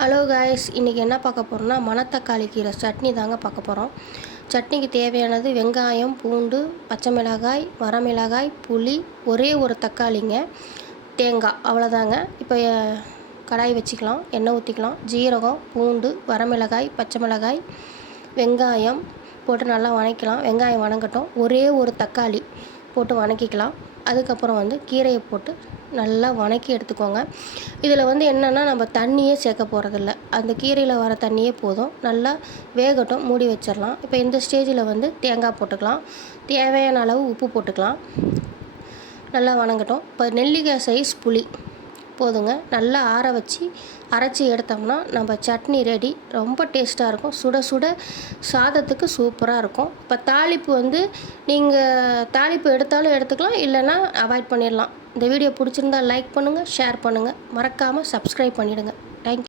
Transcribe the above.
Hello guys, இன்றைக்கி என்ன பார்க்க போகிறோம்னா மணத்தக்காளி கீரை சட்னி தாங்க பார்க்க போகிறோம். சட்னிக்கு தேவையானது வெங்காயம், பூண்டு, பச்சை மிளகாய், வரமிளகாய், புளி, ஒரே ஒரு தக்காளிங்க, தேங்காய், அவ்வளோதாங்க. இப்போ கடாய் வச்சுக்கலாம், எண்ணெய் ஊற்றிக்கலாம். ஜீரகம், பூண்டு, வரமிளகாய், பச்சை மிளகாய், வெங்காயம் போட்டு நல்லா வதக்கலாம். வெங்காயம் வதங்கட்டும். ஒரே ஒரு தக்காளி போட்டு வதக்கிக்கலாம். அதுக்கப்புறம் கீரையை போட்டு நல்லா வதக்கி எடுத்துக்கோங்க. இதில் என்னென்னா நம்ம தண்ணியே சேர்க்க போகிறதில்ல, அந்த கீரையில் வர தண்ணியே போதும். நல்லா வேகட்டும், மூடி வச்சிடலாம். இப்போ இந்த ஸ்டேஜில் தேங்காய் போட்டுக்கலாம். தேவையான அளவு உப்பு போட்டுக்கலாம். நல்லா வதங்கட்டும். இப்போ நெல்லிக்காய் சைஸ் புளி போதுங்க. நல்லா ஆற வச்சு அரைச்சி எடுத்தோம்னா நம்ம சட்னி ரெடி. ரொம்ப டேஸ்ட்டாக இருக்கும். சுட சுட சாதத்துக்கு சூப்பராக இருக்கும். இப்போ தாளிப்பு நீங்கள் தாளிப்பு எடுத்தாலும் எடுத்துக்கலாம், இல்லைன்னா அவாய்ட் பண்ணிடலாம். இந்த வீடியோ பிடிச்சிருந்தால் லைக் பண்ணுங்கள், ஷேர் பண்ணுங்கள், மறக்காமல் சப்ஸ்கிரைப் பண்ணிவிடுங்க. தேங்க்யூ.